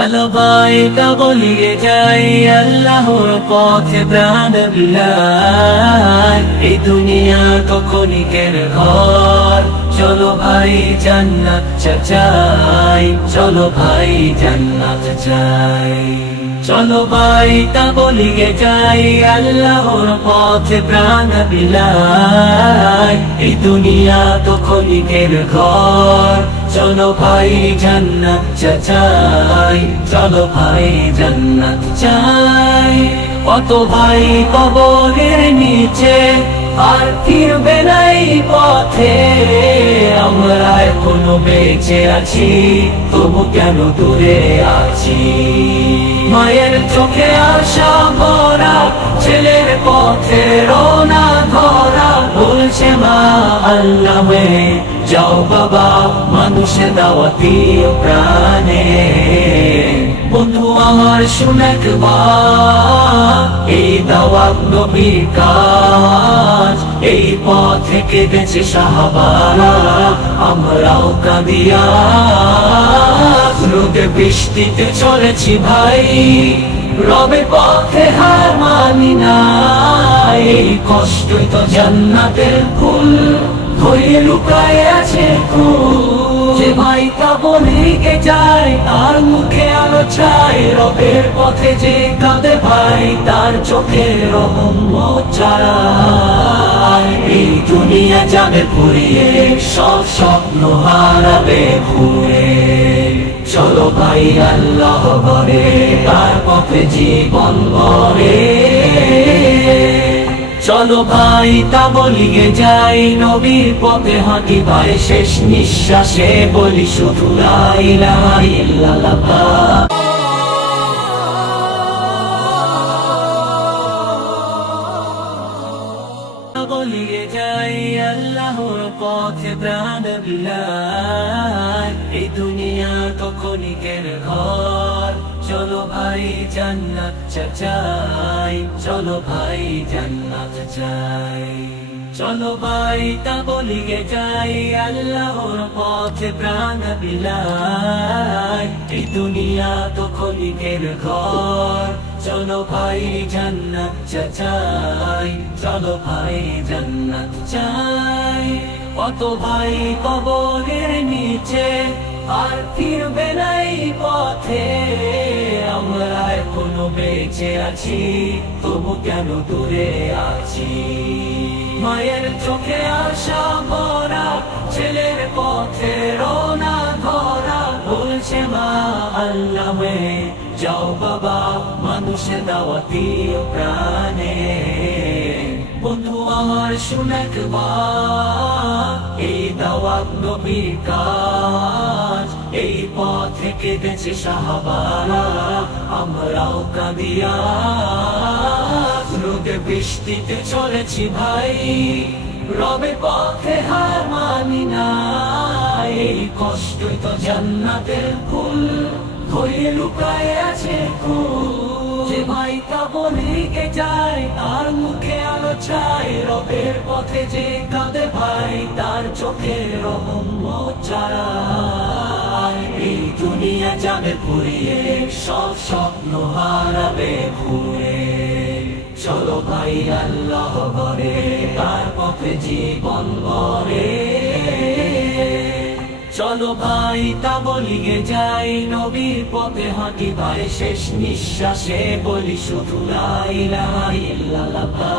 আলো ভাই তা বলিয়ে যাই আল্লাহর পথে প্রাণ বিলায়। এই দুনিয়া তো ক্ষণিকের ঘর, চলো ভাই জান্নাত চাই, চলো ভাই জান্নাত চাই। চলো ভাই তা বলিয়ে যাই আল্লাহর পথে প্রাণ বিলায়। এই দুনিয়া তো ক্ষণিকের ঘর, চলো ভাই জান্নাত চাই, চলো ভাই জান্নাত চাই। কত ভাই কবরের নিচে আর ফিরবে না এই পথে, আমরা এখনো বেঁচে আছি তবু কেন দূরে আছি। মায়ের চোখে আশা ভরা, ছেলের পথে রওনা ধরা, বলছে মা আল্লাহ যাও বাবা মানুষের দাওয়াতি প্রাণে। বন্ধু আমার শুনেক বা এই দাওয়াত নবীর কাজ, এই পথ থেকে গেছে সাহাবারা, আমরাও কাঁদিয়া রোদে বৃষ্টিতে চলেছি ভাই, রবের পথে হার মানি না। এই কষ্টই তো জান্নাতের ফুল, ধরে লুকায় আছে ফুল। যে ভাই তা বলিকে যায় তার মুখে আলো চাই, রবের পথে যে কাঁদে ভাই তার চোখে রহমত চায়। এই দুনিয়া যাবে ফুরিয়ে, সব স্বপ্ন হারাবে ঘুরে, চলো ভাই আল্লাহ ঘরে তার পথে জীবন গড়ে। চলো ভাই তা বলিয়ে যাই নবীর পথে হাঁটি ভাই, শেষ নিঃশ্বাসে বলি শুধু লা ইলাহা ইল্লাল্লাহ। বলিয়ে যাই আল্লাহর পথে প্রাণ বিলায়। এই দুনিয়া তো ক্ষণিকের ঘর, চলো ভাই জান্নাত চাই, চলো ভাই জান্নাত চাই। চলো ভাই তা বলিয়ে যাই আল্লাহর পথে প্রাণ বিলায়। এই দুনিয়া তো ক্ষণিকের ঘর, চলো ভাই জান্নাত চাই, চলো ভাই জান্নাত চাই। কত ভাই কবরের নিচে আর ফিরবে না এই পথে, আমরা এখনো বেঁচে আছি তবু কেন দূরে আছি। মায়ের চোখে আশা ভরা, ছেলের পথে রওনা ধরা, বলছে মা আল্লাহ যাও বাবা মানুষের দাওয়াতি প্রাণে। বন্ধু আমার শুনেক বা এই দাওয়াত নবীর কাজ, এই পথ থেকে গেছে সাহাবারা, আমরাও কাঁদিয়া রোদে বৃষ্টিতে চলেছি ভাই, রবের পথে হার মানি না। এই কষ্টই তো জান্নাতের ফুল, ধরে লুকায় আছে ফুল। যে ভাই তা বলিকে যায় তার মুখে আলো চাই, রবের পথে যে কাঁদে ভাই তার চোখে রহমত চায়। এই দুনিয়া যাবে ফুরিয়ে, সব স্বপ্ন হারাবে ঘুরে, চলো ভাই আল্লাহ ঘরে তার পথে জীবন গড়ে। চলো ভাই তা বলিয়ে যাই নবীর পথে হাঁটি ভাই, শেষ নিঃশ্বাসে বলি শুধু লা ইলাহা ইল্লাল্লাহ।